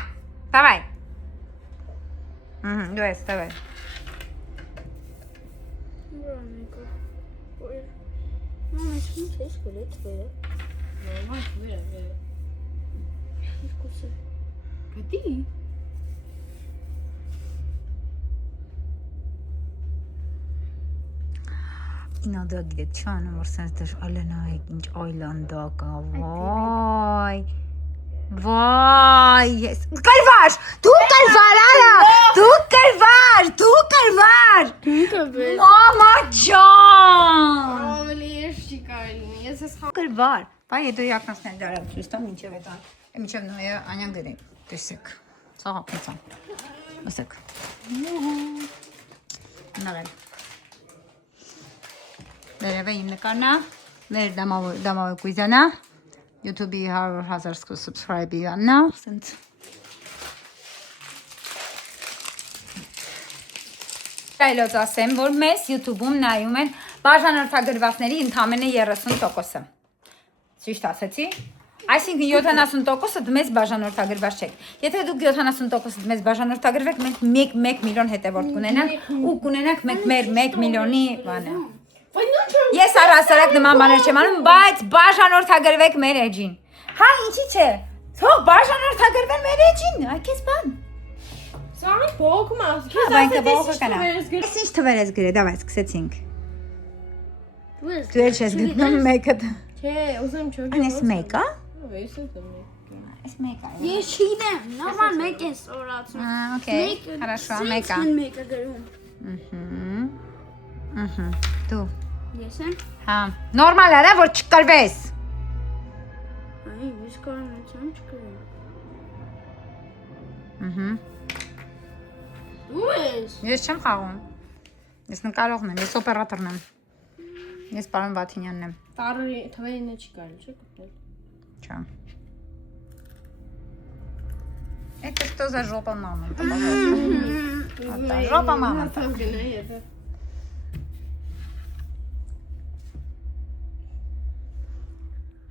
դավայ։ Դու ես, դավայ։ Mama, ich muss echt gelegt werden. Mama, ich will. Ich gucke. Cadê? Ինադա գիտեք չանում որ սենց դեր ալենայեք ինչ այլանդա կա վայ ես կրվար դու կրվար արա դու կրվար մամա ջան Ավելի չի կարելի ես ես կրվար բայ հետո յակնասներ դարավ ցույց տամ ինչև է տան ինչև նոյը անյան գրի տեսեք ցաղապեցան ասեք նարել Վերևը իմ նկարնա, մեր դամավը կույզանա, YouTube-ի 100,000 subscribe-ի աննա, սենց։ Այլոց ասեմ, որ մեզ YouTube-ում նայում են բաժանորդագրվածների ընդամենը 30%-ը։ Ճիշտ ասեցի։ Այսինքն 70%-ը մեզ բաժանորդագրված չեք։ Եթե դուք 70%-ը մեզ բաժանորդագրվեք, մենք 1 միլիոն հետևորդ կունենանք ու կունենանք մենք մեր 1 միլիոնի բանը։ Ես առասարակ նման բաներ չեմ անում, բայց բաժանորդագրվեք մեր էջին։ Հա, ինչի՞ չէ։ Թող բաժանորդագրվեն մեր էջին, այ քեզ բան։ Սա բողոքում ասում։ Բայց բողոքը կանա։ Ես ինչ թվեր ես գրել, դավայ սկսեցինք։ Դու ես գտնում մեկը։ Չէ, ուզում չոր։ Անես մեկը։ Ես եմ։ Ես մեկը։ Ես չգիտեմ, նորմալ մեկ է սորացում։ Okay, хорошо, մեկը։ Մեկը գրում։ Դու։ Ես եմ։ Հա, նորմալ արա որ չկրվես։ Այ, ես կարող եմ չկրեմ։ Դու ես։ Ես չեմ խաղում։ Ես նկարողն եմ, ես օպերատորն եմ։ Ես պարոն Վաթինյանն եմ։ Տարի թվերինը չի կարելի, չէ՞ գտնել։ Չէ։ Это что за жопа мама? Жопа мама. Там գնա եթե։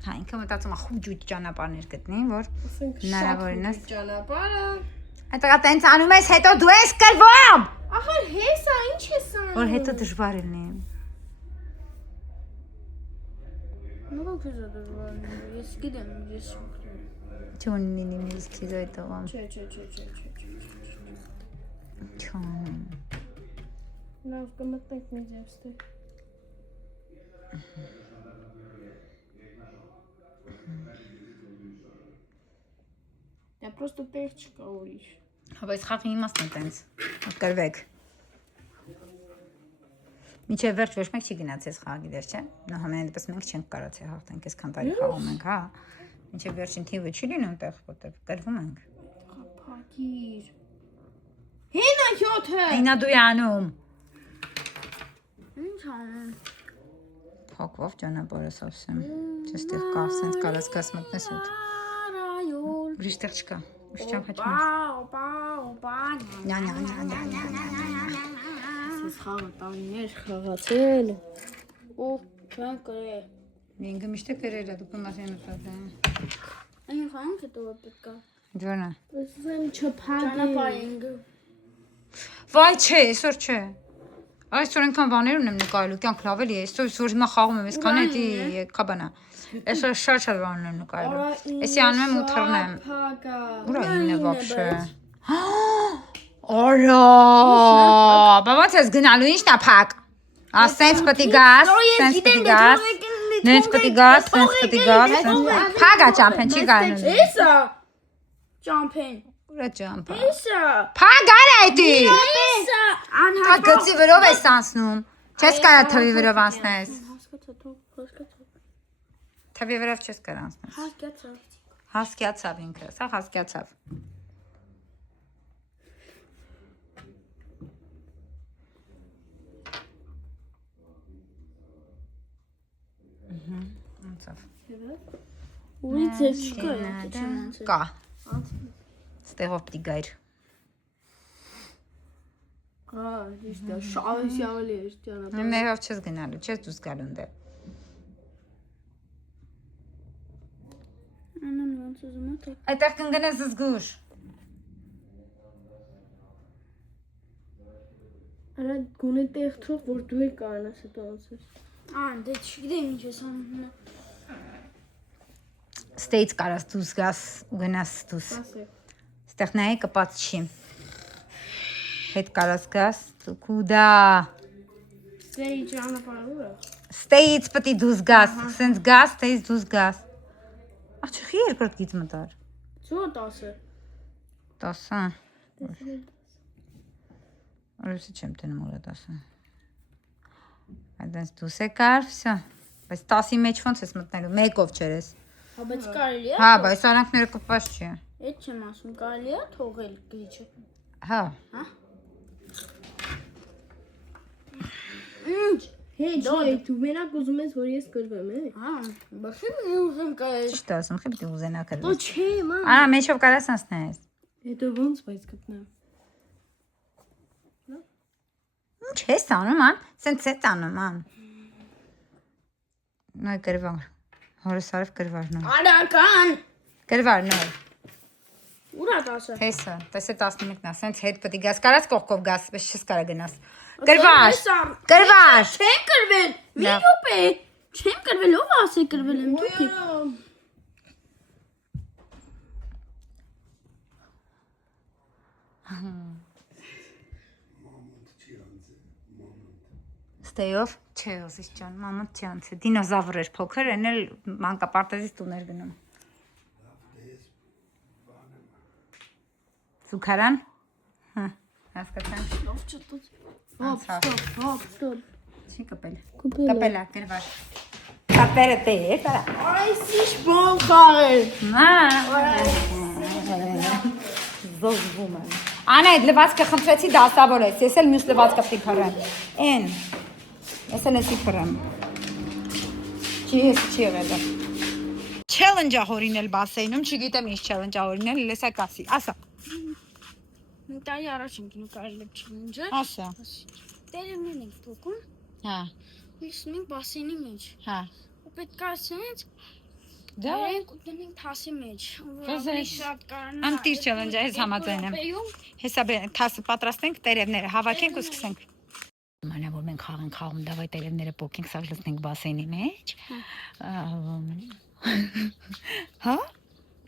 Հա, ինքը մտածում է խուճուճ ճանապարհներ գտնի, որ Ասենք հնարավորինս ճանապարհը։ այդտեղ տենց անում ես, հետո դու ես կրվում։ Ախր հեսա, ինչ ես անում։ Որ հետո դժվար լինի։ Նո քեզ դժվար է։ Ես գիտեմ, ես շուկրեմ։ Չուն մինիմից քիզո հետո։ Չէ։ Չուն։ Լավ կմտնենք մի ձեստի։ Դա պրոստը տեղ չկա ուրիշ։ Բայց խաղի իմաստն է տենց։ Կրվեք։ Միջև վերջ ոչ մեկ չի գնացես խաղ գիտես, չէ՞։ Նա համենայնպես մենք չենք կարացել հաղթենք, այսքան տարի խաղում ենք, հա։ Միջև վերջին թիվը չի լինում տեղ, որտեղ կրվում ենք։ Փակիր։ Հենա 7-ը։ Այնա դու անում։ Ինչ անում։ Փակվով ճանապարհը սովսեմ։ Չստեղ կա, սենց կարած գաս մտնես ուտ։ Արայոլ։ Ուրիշ տեղ չկա։ Ուրիշ չեմ խաչում։ Օպա։ Նյա։ Ես խաղը տանիներ խաղացել։ Ու չեմ կրել։ Մենք միշտ կրել է դուք մասեն ուտացան։ Այն խաղը հետո պետք է։ Ջոնա։ Ուզում չփակել։ Ճանապարհինգ։ Վայ չէ, այսօր չէ։ Այսօր այնքան բաներ ունեմ նկարելու, կյանք լավ էլի է, այսօր որ հիմա խաղում եմ, այսքան էդի կաբանա։ Այսօր շատ բաներ ունեմ նկարելու։ Էսի անում եմ ու թռնեմ։ Ուրա ինը вообще։ Օրա, բաբաց ես գնալու ինչն է փակ։ Ասենց պետք է գաս, սենց պետք է գաս։ Նենց պետք է գաս, սենց պետք է գաս։ Փագա ճամփեն չի գալու։ Էսա։ Ճամփեն։ Ուրա ճամփա։ Էսա։ Փագար այդի։ Էսա։ Թա գծի վրով ես անցնում։ Չես կարա թվի վրով անցնես։ Հասկացա։ Թվի վրով չես կարա անցնես։ Հասկացա։ Հասկացավ ինքը, սա հասկացավ։ Անցավ։ Ուրից է չկա, չեմ անցել։ Կա։ Ստեղով պիտի գայր։ Հա, ճիշտ է, շավեսի ավելի է ճանապարհ։ Ներով չես գնալու, չես դուս գալու ընդեղ։ Անան ոնց ուզում եք։ Այդտեղ կընկնես զգուշ։ Արա գոնե տեղ թող որ դու եք կարողանաս հետո անցես։ Դե չգիտեմ ինչ ես անում։ Ստեյց կարաս դուս գաս ու գնաս դուս։ Ասեք։ Ստեղ նայ կպած չի։ Հետ կարաս գաս, կուդա։ Ստեյ ճանապարհը։ Ստեյից պետք է դուրս գաս, սենց գաս, ստեյից դուրս գաս։ Աղջի երկրորդ գից մտար։ Ցո 10-ը։ 10։ Որոշի չեմ տենում ուրա 10։ Այդպես դուս եկար, վсё։ Բայց 10-ի մեջ ոնց ես մտնելու, մեկով չերես։ Հա, բայց կարելի է։ Հա, բայց արանքները կպած չի։ Այդ չեմ ասում, կարելի է թողել գիչը։ Հա։ Ինչ։ Հեչ, հեչ, դու մենակ ուզում ես, որ ես կրվեմ, է։ Հա, բախի մի ուզեմ կայ։ Ճիշտ ասում, խի պիտի ուզենա Դո կրվես։ չէ, ման։ Արա, մեջով կարաս անցնես։ Հետո ոնց բայց գտնեմ։ Ինչ ես անում, ան։ Սենց է տանում, ան։ Նայ կրվար։ Հորս արև կրվար նոր։ Արական։ Կրվար նոր։ Ուրա 10-ը։ Հեսը, տեսե 11-ն է, սենց հետ պետք է գաս, կարաս կողքով գաս, պես չես կարա գնաս։ Կրվար։ Կրվար։ Չեմ կրվել։ Մի Լավ։ րոպե։ Չեմ կրվել, ով ասե կրվել եմ դուք։ Ստեյով չէ, ոսից ջան, մաման չի անցե։ Դինոզավր էր փոքր, այն էլ մանկապարտեզից տուն էր գնում։ Զուգարան։ Հա, հասկացան։ Ով չտուց։ Հոպ, ստոպ։ Չի կպել։ Կպել է։ Կպելա, կրվար։ Կապերը տե, տարա։ Այս ինչ բան խաղեր։ Մա։ Զոզվում եմ։ Անա, այդ լվացքը խնդրեցի դասավորես, ես էլ մյուս լվացքը պիտի փռեմ։ Էն։ Ես էլ էսի փռեմ։ Չի եղել։ Challenge-ա հորինել բասեյնում, չգիտեմ ինչ challenge-ա հորինել, լեսա կասի, ասա։ Մի տարի առաջ ենք նկարել այդ challenge-ը։ Ասա։ Տերևներն ենք փոկում։ Հա, Հիշում ենք բասեյնի մեջ։ հա։ Ու պետք է ասենք Դա դերենք ու դնենք թասի մեջ։ Կզես։ Շատ կարանա։ Անտիր challenge-ա, ես համաձայն եմ։ Հեսա թասը պատրաստենք, տերևները հավաքենք ու սկսենք։ Մանա որ մենք խաղ ենք խաղում, դավայ տերևները փոքենք, սա լցնենք բասեյնի մեջ։ Հա?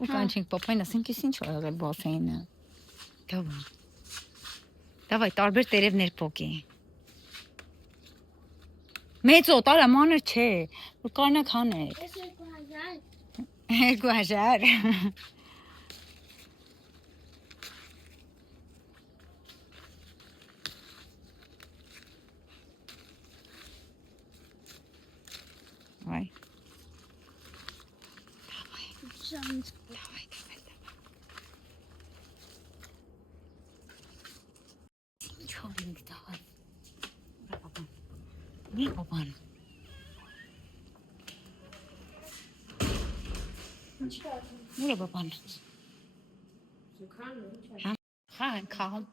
Ու կանչենք պապային, ասենք ես ինչ ա եղել բասեյնը։ Դավայ տարբեր տերևներ փոքի։ Մեծ օտար ամանր չէ, որ կարնակ հանեք։ 2000 Vay. Ne baban? Ne baban? Ha, kaum.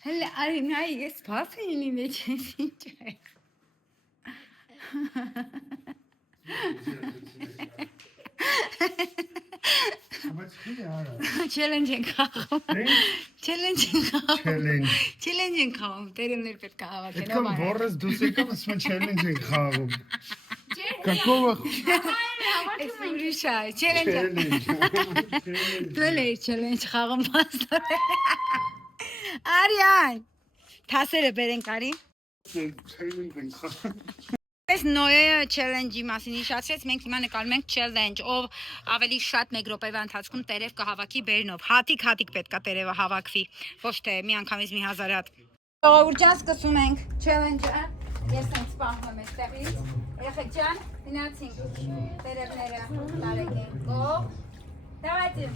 Hele arina yes pasini ne çeşit. Challenge kaum. Challenge kaum. Challenge kaum. Terimler պետք է հավաքել։ Այդքան որս դուս եկավ, ասում են challenge ենք խաղում։ Какого Ես ուրիշ է, challenge։ Դուել է challenge խաղում պաստոր։ Արիան, թասերը բերենք արի։ challenge ենք խաղում։ Այս նոյը challenge-ի մասին հիշացրեց, մենք հիմա նկարում ենք challenge, ով ավելի շատ 1 րոպեվա ընթացքում տերև կհավաքի բերնով։ Հատիկ պետքա տերևը հավաքվի, ոչ թե մի անգամից մի հազար հատ։ Ժողովուրդ ջան, սկսում ենք challenge-ը։ Ես ենք սպահում եմ այստեղից։ Երեխեք ջան, գնացինք տերևները տարեկենք։ Գող։ Давайте։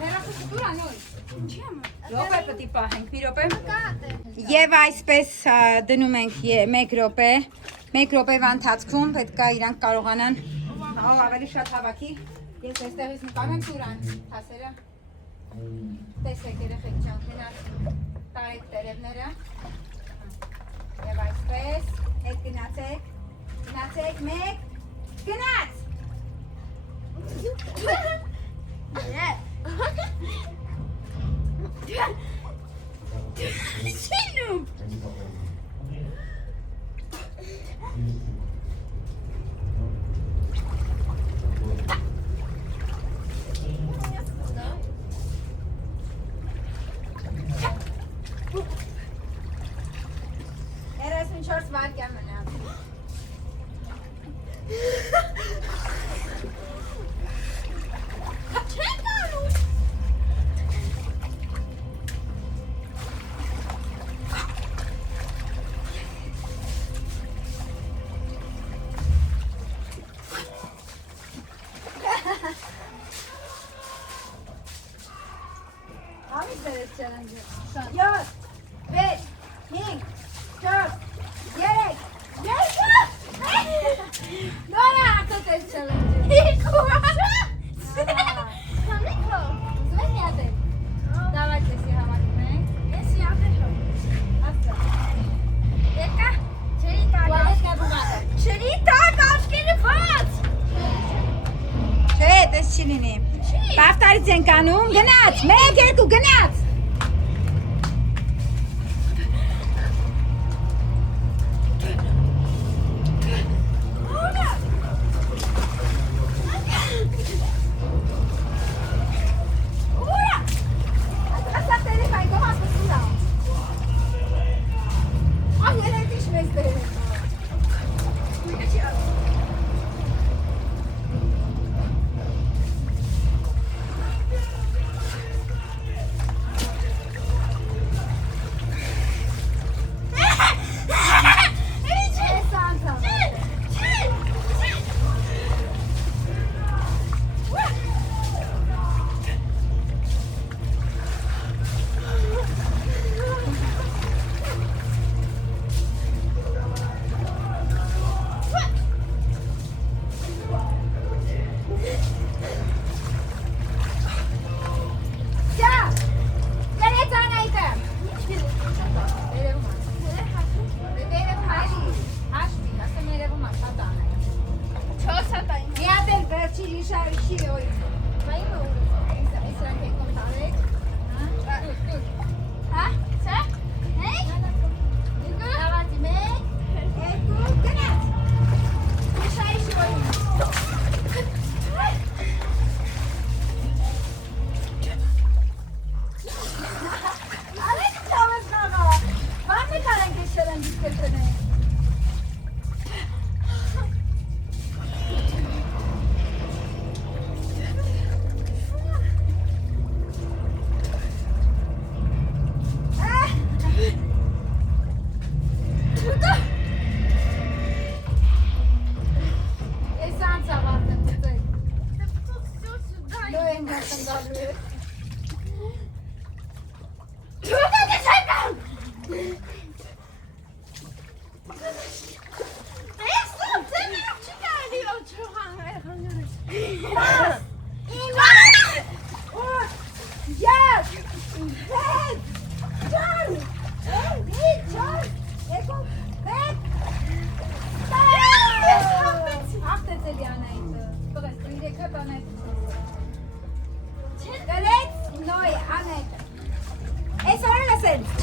Հերախոսը դուր անոյ։ Ինչի՞ եմ։ Րոպե պետք է պահենք, մի րոպե։ Եվ այսպես դնում ենք 1 րոպե։ 1 րոպեվա ընթացքում պետք է իրանք կարողանան ավելի շատ հավաքի։ Ես այստեղից նկարում եմ Սուրան, թասերը։ Տեսեք երեխեք ջան, գնացինք տարեք տերևները։ Եվ այսպես, հետ գնացեք, 1, գնաց։ Սինում։ Երեսուն չորս վարկյան։ Դարից ենք անում, գնաց, 1, 2, գնաց։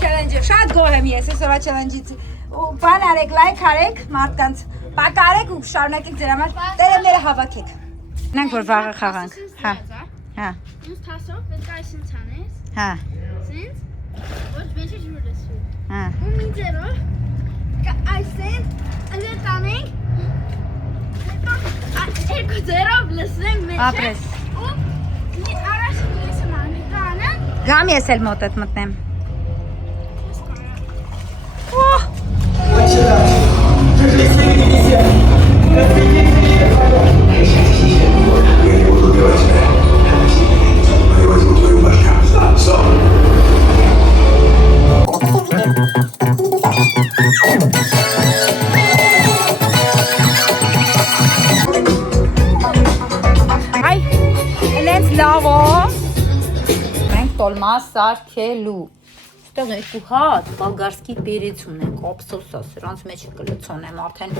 Challenge շատ գոհ եմ ես այսօրվա challenge-ից բան արեք, լայք արեք մարդկանց, պակարեք ու շարունակեք ձեր համար տերևները հավաքեք։ Նրանք որ վաղը խաղանք։ Հա։ Հա։ Ինձ թասով պետք է այսին ցանես։ Հա։ Սենց ոչ մեջը ջուրես։ Հա։ Ու մի ձերով այսեն ընդ տանենք։ Երկու ձերով լսենք մեջը։ Ապրես։ Ու մի առաջ ես ման տանը։ Գամ ես էլ մոտդ մտնեմ։ Я не буду убивать тебя. Но я возьму твою башню. Стоп! Այ, ինձ լավ է։ Մենք տոլմա սարքելու։ Ստեղ երկու հատ բալգարսկի պերից ունենք, ափսոսա, սրանց մեջ կլցոնեմ արդեն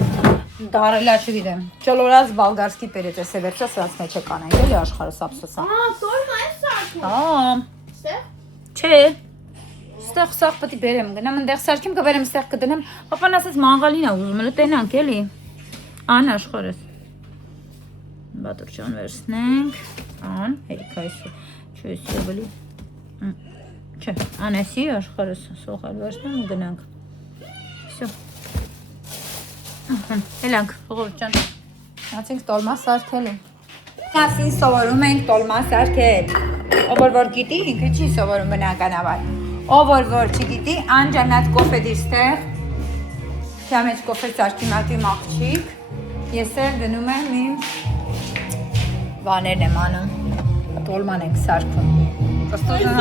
դարելա չգիտեմ։ Չոլորած բալգարսկի պերից է սևերցա, սրանց մեջ է կանենք, էլի աշխարհս ափսոսա։ Տորմա է սարքում։ Հա։ Ստեղ։ Չէ։ Ստեղ սաղ պետք է բերեմ, գնամ այնտեղ սարքեմ, կբերեմ, ստեղ կդնեմ։ Պապան ասաց մանգալին է ուզում, էլ տենանք էլի։ Ան աշխարհս։ Բատուր ջան վերցնենք։ Ան, հերիք այսը։ Չես ևելի։ Չէ, անեսի աշխարհս սողալ վերցնեմ ու գնանք։ Всё։ Հելանք, ողորկ ջան։ Գնացինք տոլմա սարքելու։ Ասին սովորում ենք տոլմա սարքել։ Ով որ գիտի, ինքը չի սովորում բնականաբար։ Ով որ չգիտի, անջանած կոֆե դիստեղ։ Դա մեջ կոֆե սարքի մատի մաղջիկ։ Ես էլ գնում եմ իմ բաներն եմ անում։ Տոլման ենք սարքում։ Կստոզան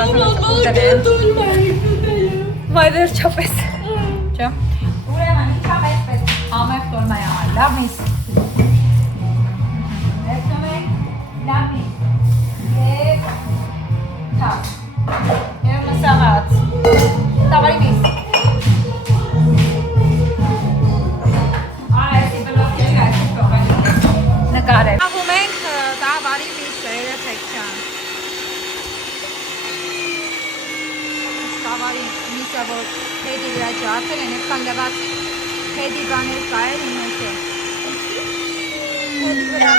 Վայ վերջապես։ Չէ։ Ուրեմն իքամ այսպես ամեղ տոլմա է ալ, լավ ես։ Վերցնում ենք լավ ես։ Եվ թակ։ Եվ մսաղած։ Տավարի բիս։ Այսի բլոկել այսի նկարել։ Ահում ենք տավարի բիսը, երեխեք չան։ ջարդել են, այդքան լված հետի բաներ կայել իմ մեջ է։ Հետի վրա։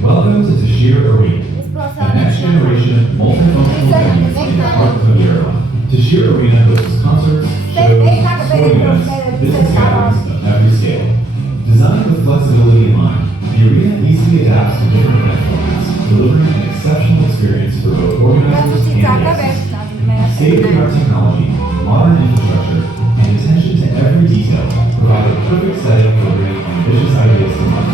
Welcome to Tashir Arena, a next-generation multifunctional venue for the Department of Europe. Tashir Arena hosts concerts, shows, sporting events, business gatherings of every scale. Designed with flexibility in mind, the arena easily adapts to different event formats, delivering an exceptional experience for both organizers and guests. State-of-the-art technology, modern infrastructure, and attention to every detail provide a perfect setting for bringing ambitious ideas to life.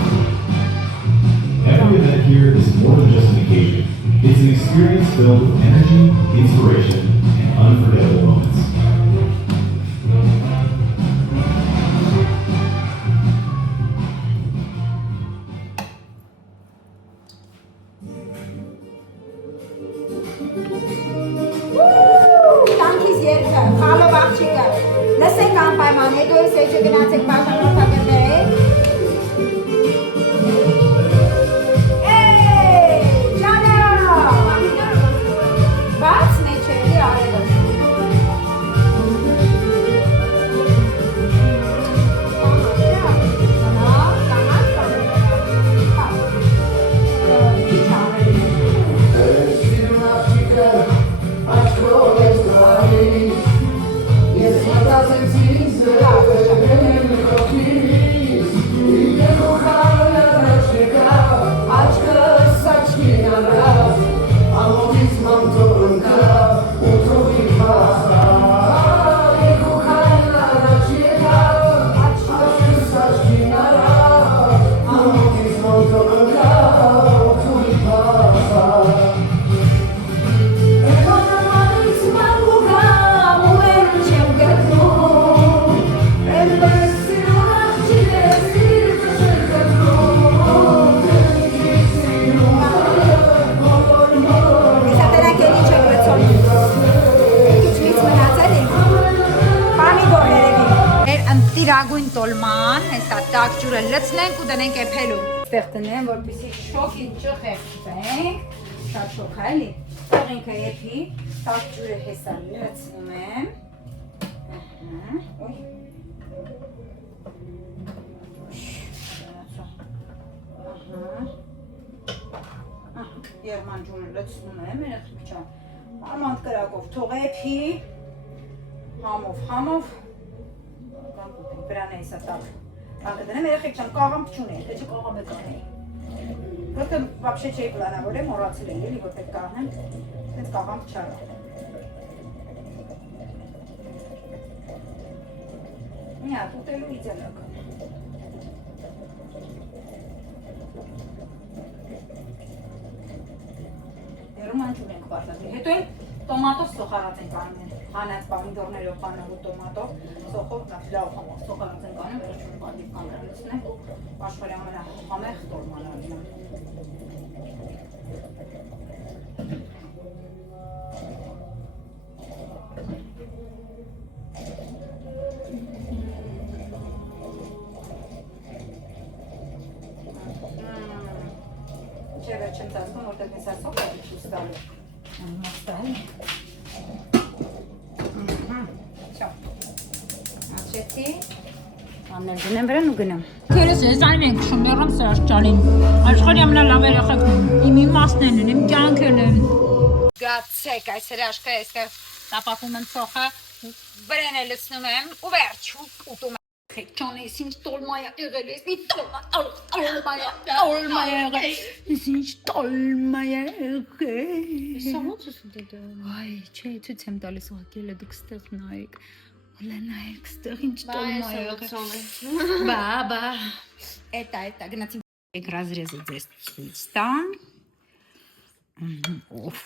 Every event here is more than just an occasion. It's an experience filled with energy, inspiration, and unforgettable moments. Տանքից երկը, խալով աղջիկը, լսենք անպայման, հետո ես էջը գնացեք բաժանորդակրներ, բաց մեջ է, իր արևը։ Տիրագույն տոլման, հեսա տակ ջուրը լցնենք ու դնենք էփելու։ Ստեղ տնեմ, որպեսի շոկի չխեղդենք, շատ շոք է էլի։ Թողինքը եփի, տաք ջուրը հեսա լցնում եմ։ Ոյ։ Երման ջուրը լցնում եմ, երեխիքչան։ Ամանդ կրակով թող եփի։ Համով։ Վրան է հեսա տակ։ Անկդնեմ երեխիքչան կաղամ չունի, թե չի կաղամ է կանեի։ Որտեղ вообще չէի պլանավորել, մոռացել էի, էլի որ պետք է անեմ, այդպես կաղամ չարա։ Նյա, ուտելու իդելակ։ Երում անջում ենք պարտադրի, հետո էլ տոմատով սոխարած ենք անում, հանած պամիդորներով պանով ու տոմատով, սոխով լավ համով սոխարած ենք անում, վերջում պանդիվ կանտրելցնենք ու աշխարհի ամենահամեղ տորմանալին եմ։ Չէ, վերջ չեմ ծածկում, որտեղ ես ասող է չուս տալու։ Ամաստալ։ Աչեցի։ Աններ գնեմ վրան ու գնեմ։ Քերս ես այն ենք շում երամ սրաշ ճալին։ Աշխարհի ամենալավ երեխեքն իմ իմաստներն են, իմ կյանքն են։ Գացեք, այս հրաշքը այստեղ տապակում եմ ծոխը, վրան է լցնում եմ ու վերջ ուտում եմ։ Քեքչոն ես ինչ տոլմա եղել ես, ինչ տոլմա եղել, ինչ տոլմա եղել։ Սա ո՞նց ես դու։ Այ, չէ, ցույց եմ տալիս ուղղակի դուք ստեղ նայեք։ Հələ նայեք, ստեղ ինչ տոլմա եղել։ Բա, էտա, գնացինք եք разрезать здесь ցույց տան։ Օֆ։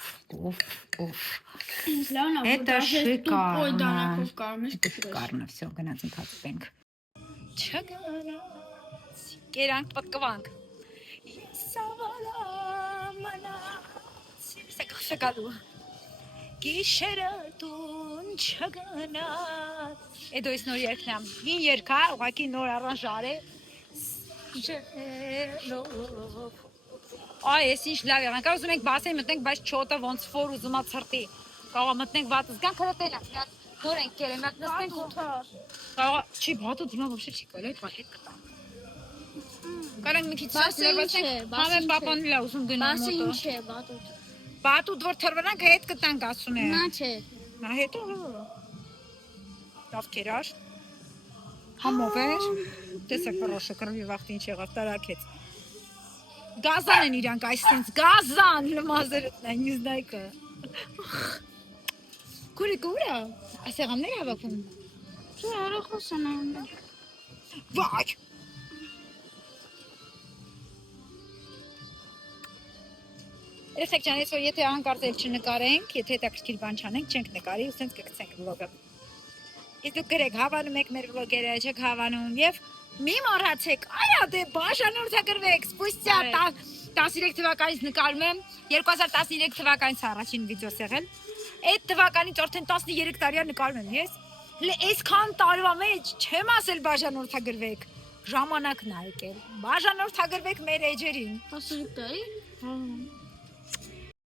Լավն է, Это шикарно. Ой, դանակով կարում ես։ Շիկարնը, всё, գնացինք հացվենք։ Չգանաց, կերանք պատկվանք։ Սավալամանաց, սեկալու։ Գիշերը տուն չգանաց։ Էդո ես նոր երկն եմ, հին երկա, ուղղակի նոր առանժար է։ Այ, ես ինչ լավ եղանք, ուզում ենք բասեին մտնենք, բայց չոտը ոնց որ ուզում ա ցրտի։ Կարող մտնենք վատը զգան քրտել ենք, նոր ենք կերեմ, նստենք ու կարող չի բաթը դիմա вообще չի կարելի, այդ հետ կտա։ Կարանք մի քիչ սասլերվացենք, համեն պապան լա ուզում գնամ մոտը։ Բասը ինչ է, բատուտ։ Բաթուտ որ թրվրանք հետ կտանք ասում եմ։ Նա չէ։ Նա հետո լավ կերար։ Համով էր։ Տեսեք պրոշը կրվի վախտ ինչ եղավ, տարակեց։ Գազան են իրանք այսինց, գազան լմազերն են, նիզնակը։ Քուրիկը ուրա, այս եղամներ հավաքում։ Չէ, արախոս են այնտեղ։ Վայ։ Երեխեք ջան, ես որ եթե անկարծել չնկարենք, եթե հետաքրքիր բան չանենք, չենք նկարի, ու սենց կգցենք վլոգը։ Իսկ դուք գրեք, հավանում եք մեր վլոգերը, չեք հավանում եւ մի մոռացեք, այա դե բաժանորդագրվեք, սպուստյա 13 թվականից նկարում եմ, 2013 թվականից առաջին վիդեոս եղել, այդ թվականից արդեն 13 տարի նկարում եմ ես, այսքան տարվա մեջ չեմ ասել բաժանորդագրվեք, ժամանակն ա եկել, բաժանորդագրվեք մեր էջերին։ 13 տարի։